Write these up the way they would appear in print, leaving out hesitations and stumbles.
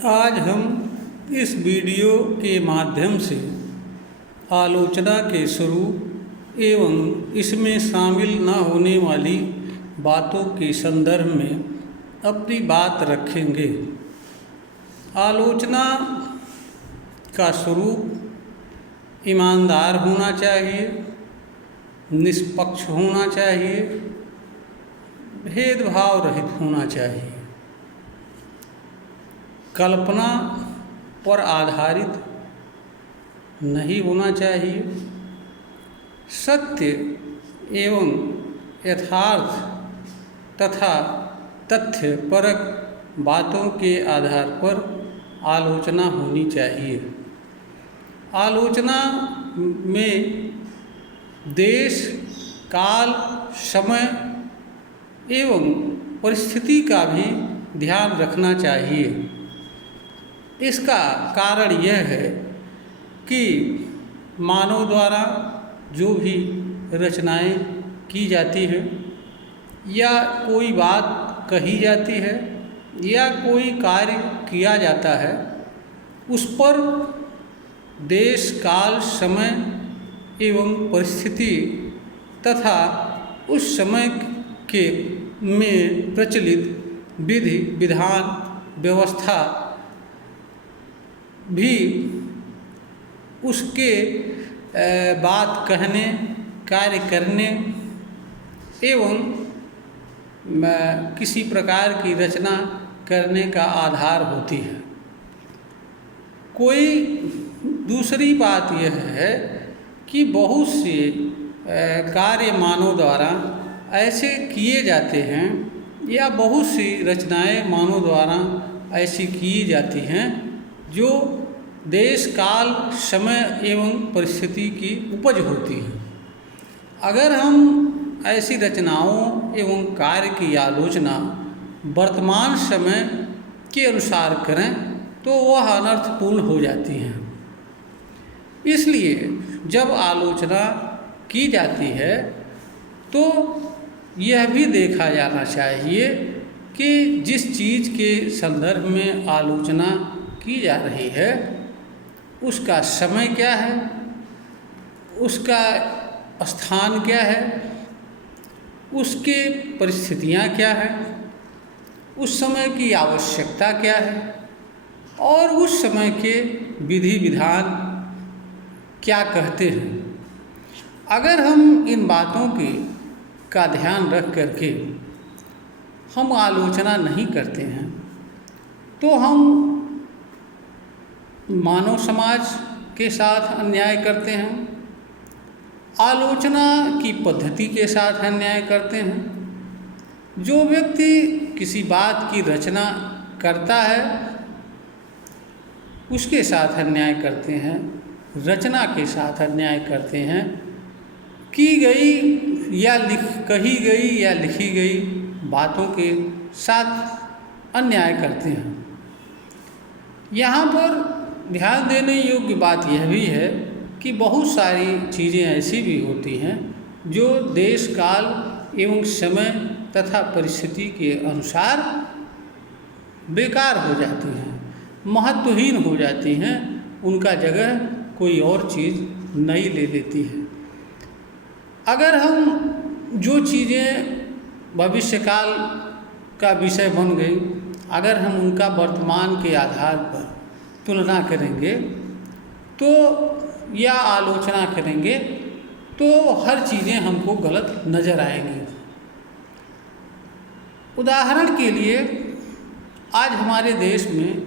आज हम इस वीडियो के माध्यम से आलोचना के स्वरूप एवं इसमें शामिल न होने वाली बातों के संदर्भ में अपनी बात रखेंगे। आलोचना का स्वरूप ईमानदार होना चाहिए, निष्पक्ष होना चाहिए, भेदभाव रहित होना चाहिए, कल्पना पर आधारित नहीं होना चाहिए, सत्य एवं यथार्थ तथा तथ्यपरक बातों के आधार पर आलोचना होनी चाहिए। आलोचना में देश, काल, समय एवं परिस्थिति का भी ध्यान रखना चाहिए। इसका कारण यह है कि मानव द्वारा जो भी रचनाएं की जाती हैं या कोई बात कही जाती है या कोई कार्य किया जाता है, उस पर देश, काल, समय एवं परिस्थिति तथा उस समय के में प्रचलित विधि विधान व्यवस्था भी उसके बात कहने, कार्य करने एवं किसी प्रकार की रचना करने का आधार होती है। कोई दूसरी बात यह है कि बहुत से कार्य मानव द्वारा ऐसे किए जाते हैं या बहुत सी रचनाएं मानव द्वारा ऐसी की जाती हैं जो देश, काल, समय एवं परिस्थिति की उपज होती है। अगर हम ऐसी रचनाओं एवं कार्य की आलोचना वर्तमान समय के अनुसार करें तो वह अनर्थपूर्ण हो जाती हैं। इसलिए जब आलोचना की जाती है तो यह भी देखा जाना चाहिए कि जिस चीज़ के संदर्भ में आलोचना की जा रही है उसका समय क्या है, उसका स्थान क्या है, उसके परिस्थितियाँ क्या हैं, उस समय की आवश्यकता क्या है और उस समय के विधि विधान क्या कहते हैं। अगर हम इन बातों का ध्यान रख करके हम आलोचना नहीं करते हैं तो हम मानव समाज के साथ अन्याय करते हैं, आलोचना की पद्धति के साथ अन्याय करते हैं। जो व्यक्ति किसी बात की रचना करता है उसके साथ अन्याय करते हैं, रचना के साथ अन्याय करते हैं, की गई या कही गई या लिखी गई बातों के साथ अन्याय करते हैं। यहाँ पर ध्यान देने योग्य बात यह भी है कि बहुत सारी चीज़ें ऐसी भी होती हैं जो देश, काल एवं समय तथा परिस्थिति के अनुसार बेकार हो जाती हैं, महत्वहीन हो जाती हैं, उनका जगह कोई और चीज़ नई ले लेती है। अगर हम जो चीज़ें भविष्यकाल का विषय बन गई, अगर हम उनका वर्तमान के आधार पर तुलना करेंगे तो या आलोचना करेंगे तो हर चीज़ें हमको गलत नज़र आएंगी। उदाहरण के लिए आज हमारे देश में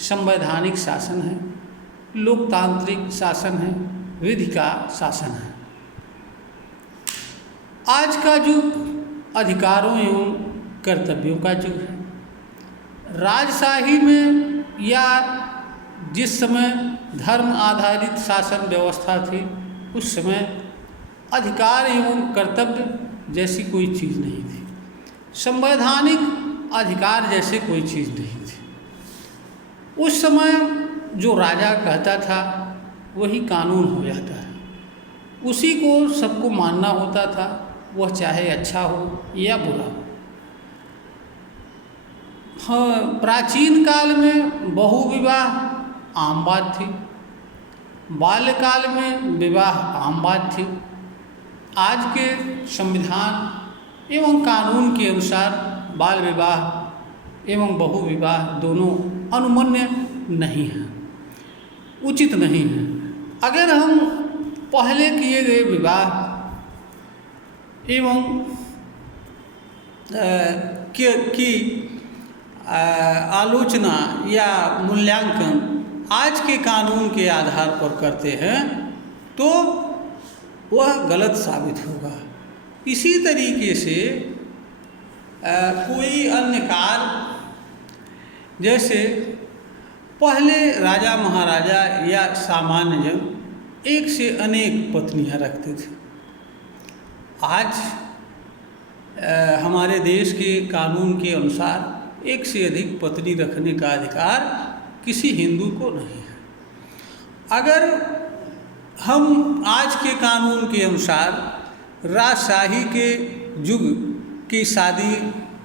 संवैधानिक शासन है, लोकतांत्रिक शासन है, विधि का शासन है। आज का युग अधिकारों एवं कर्तव्यों का युग है। राजशाही में या जिस समय धर्म आधारित शासन व्यवस्था थी उस समय अधिकार एवं कर्तव्य जैसी कोई चीज़ नहीं थी, संवैधानिक अधिकार जैसे कोई चीज़ नहीं थी। उस समय जो राजा कहता था वही कानून हो जाता है, उसी को सबको मानना होता था, वह चाहे अच्छा हो या बुरा हो। हाँ, प्राचीन काल में बहुविवाह आम बात थी, बाल्यकाल में विवाह आम बात थी। आज के संविधान एवं कानून के अनुसार बाल विवाह एवं बहुविवाह दोनों अनुमन्य नहीं हैं, उचित नहीं है। अगर हम पहले किए गए विवाह एवं की आलोचना या मूल्यांकन आज के कानून के आधार पर करते हैं तो वह गलत साबित होगा। इसी तरीके से कोई अन्य कार्य, जैसे पहले राजा महाराजा या सामान्य जन एक से अनेक पत्नियां रखते थे। आज हमारे देश के कानून के अनुसार एक से अधिक पत्नी रखने का अधिकार किसी हिंदू को नहीं है। अगर हम आज के कानून के अनुसार राजशाही के युग की शादी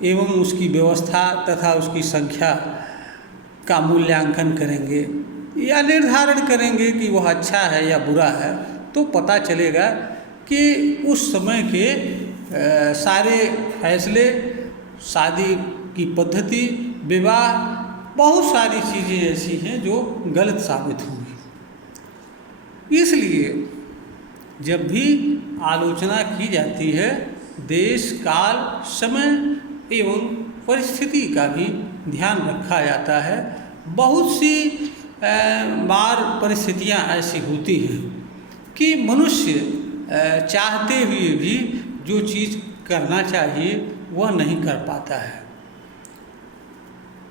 एवं उसकी व्यवस्था तथा उसकी संख्या का मूल्यांकन करेंगे या निर्धारण करेंगे कि वह अच्छा है या बुरा है, तो पता चलेगा कि उस समय के सारे फैसले, शादी की पद्धति, विवाह, बहुत सारी चीज़ें ऐसी हैं जो गलत साबित होंगी। इसलिए जब भी आलोचना की जाती है, देश, काल, समय एवं परिस्थिति का भी ध्यान रखा जाता है। बहुत सी बार परिस्थितियां ऐसी होती हैं कि मनुष्य चाहते हुए भी जो चीज़ करना चाहिए वह नहीं कर पाता है।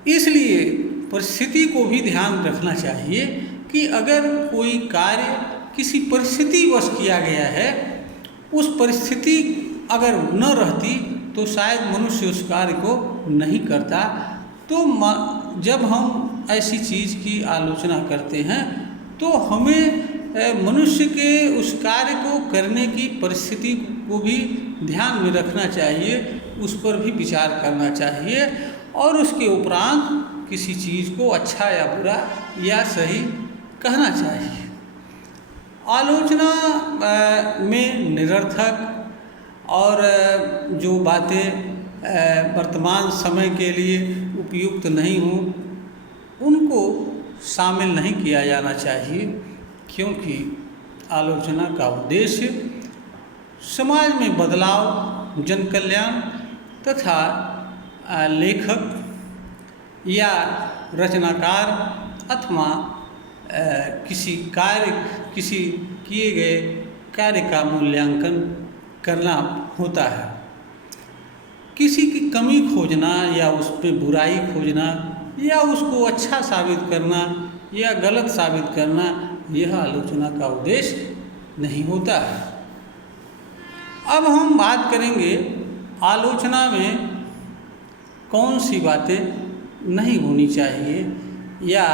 इसलिए परिस्थिति को भी ध्यान रखना चाहिए कि अगर कोई कार्य किसी परिस्थितिवश किया गया है, उस परिस्थिति अगर न रहती तो शायद मनुष्य उस कार्य को नहीं करता। तो जब हम ऐसी चीज़ की आलोचना करते हैं तो हमें मनुष्य के उस कार्य को करने की परिस्थिति को भी ध्यान में रखना चाहिए, उस पर भी विचार करना चाहिए और उसके उपरांत किसी चीज़ को अच्छा या बुरा या सही कहना चाहिए। आलोचना में निरर्थक और जो बातें वर्तमान समय के लिए उपयुक्त नहीं हों उनको शामिल नहीं किया जाना चाहिए, क्योंकि आलोचना का उद्देश्य समाज में बदलाव, जन कल्याण तथा लेखक या रचनाकार अथवा किसी किए गए कार्य का मूल्यांकन करना होता है। किसी की कमी खोजना या उस पर बुराई खोजना या उसको अच्छा साबित करना या गलत साबित करना, यह आलोचना का उद्देश्य नहीं होता है। अब हम बात करेंगे आलोचना में कौन सी बातें नहीं होनी चाहिए या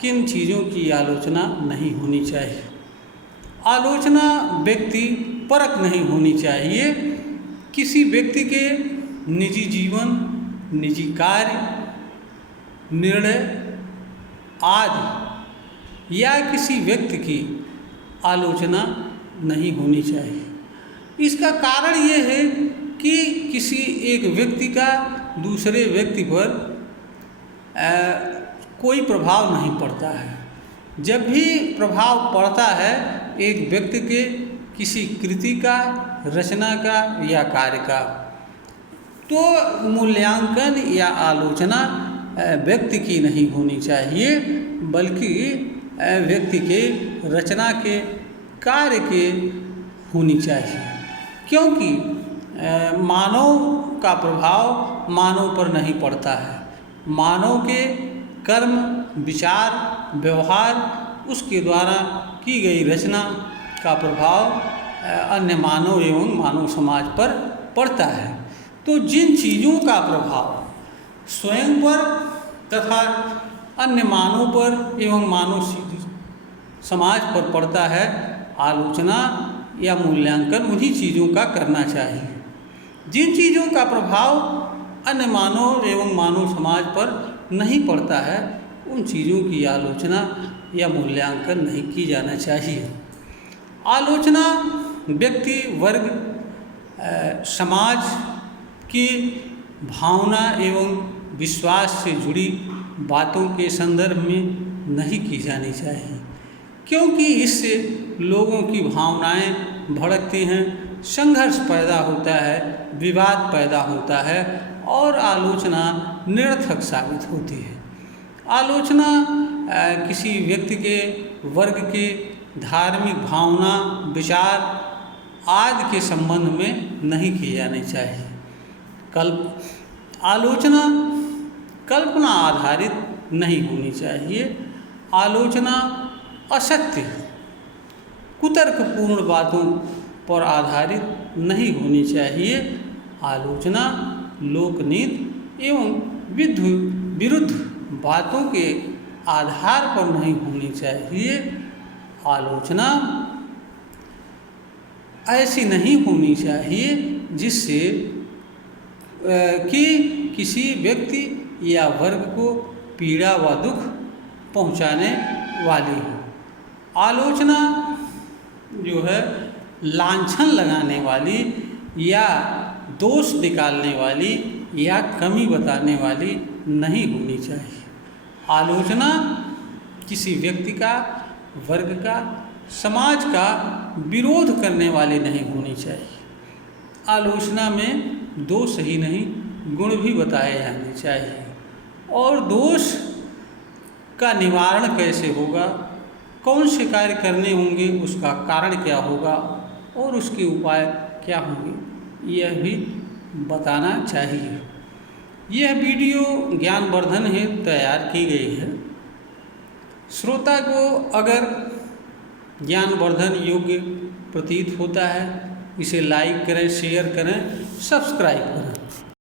किन चीज़ों की आलोचना नहीं होनी चाहिए। आलोचना व्यक्ति परक नहीं होनी चाहिए। किसी व्यक्ति के निजी जीवन, निजी कार्य, निर्णय आदि या किसी व्यक्ति की आलोचना नहीं होनी चाहिए। इसका कारण ये है कि किसी एक व्यक्ति का दूसरे व्यक्ति पर कोई प्रभाव नहीं पड़ता है। जब भी प्रभाव पड़ता है एक व्यक्ति के किसी कृति का, रचना का या कार्य का, तो मूल्यांकन या आलोचना व्यक्ति की नहीं होनी चाहिए, बल्कि व्यक्ति के रचना के, कार्य के होनी चाहिए। क्योंकि मानव का प्रभाव मानव पर नहीं पड़ता है। मानव के कर्म, विचार, व्यवहार, उसके द्वारा की गई रचना का प्रभाव अन्य मानव एवं मानव समाज पर पड़ता है। तो जिन चीज़ों का प्रभाव स्वयं पर तथा अन्य मानव पर एवं मानव समाज पर पड़ता है, आलोचना या मूल्यांकन उन्हीं चीज़ों का करना चाहिए। जिन चीज़ों का प्रभाव अन्य मानव एवं मानव समाज पर नहीं पड़ता है, उन चीज़ों की आलोचना या मूल्यांकन नहीं की जाना चाहिए। आलोचना व्यक्ति, वर्ग, समाज की भावना एवं विश्वास से जुड़ी बातों के संदर्भ में नहीं की जानी चाहिए, क्योंकि इससे लोगों की भावनाएं भड़कती हैं, संघर्ष पैदा होता है, विवाद पैदा होता है और आलोचना निरर्थक साबित होती है। आलोचना किसी व्यक्ति के, वर्ग के धार्मिक भावना, विचार आदि के संबंध में नहीं की जानी चाहिए। आलोचना कल्पना आधारित नहीं होनी चाहिए। आलोचना असत्य, कुतर्कपूर्ण बातों पर आधारित नहीं होनी चाहिए। आलोचना लोकनीति एवं विरुद्ध बातों के आधार पर नहीं होनी चाहिए। आलोचना ऐसी नहीं होनी चाहिए जिससे कि किसी व्यक्ति या वर्ग को पीड़ा व दुख पहुंचाने वाली हो। आलोचना जो है लांछन लगाने वाली या दोष निकालने वाली या कमी बताने वाली नहीं होनी चाहिए। आलोचना किसी व्यक्ति का, वर्ग का, समाज का विरोध करने वाली नहीं होनी चाहिए। आलोचना में दोष ही नहीं, गुण भी बताए जाने चाहिए। और दोष का निवारण कैसे होगा, कौन से कार्य करने होंगे, उसका कारण क्या होगा और उसके उपाय क्या होंगे, यह भी बताना चाहिए। यह वीडियो ज्ञानवर्धन हेतु तैयार की गई है। श्रोता को अगर ज्ञानवर्धन योग्य प्रतीत होता है, इसे लाइक करें, शेयर करें, सब्सक्राइब करें।